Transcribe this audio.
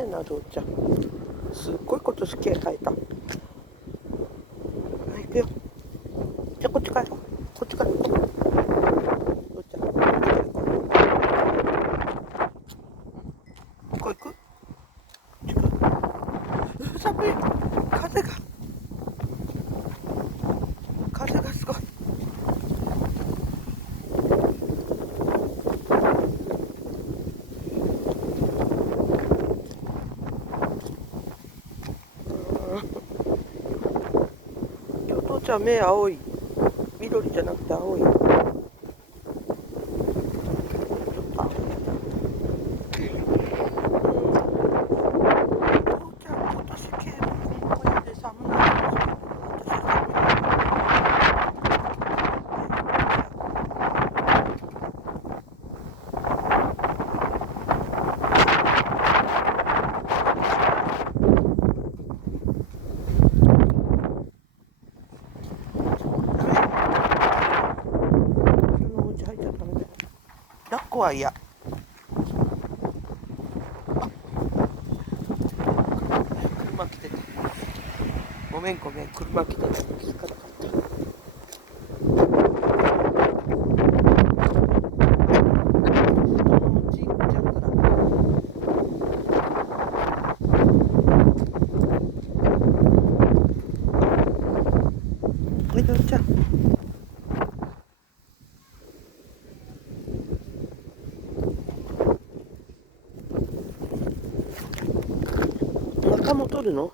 だよな、父ちゃん。すっごいこと好きや書いた。はい、行くよ。じゃあこっち帰ろう。こっちから行こう。父ちゃん、こっちから行こう。ここ行く？寒い。風がすごい。お父ちゃん目青い。緑じゃなくて青い。ちょっと青いやな。父ちゃん、今年ケーブル見込んで寒ない。私寒い。人のお家入っちゃダメだよ。抱っこは嫌。車来てた。ごめん、車来てた。気づかなかった。人のお家行っちゃうから。おい、父ちゃん。中も取るの？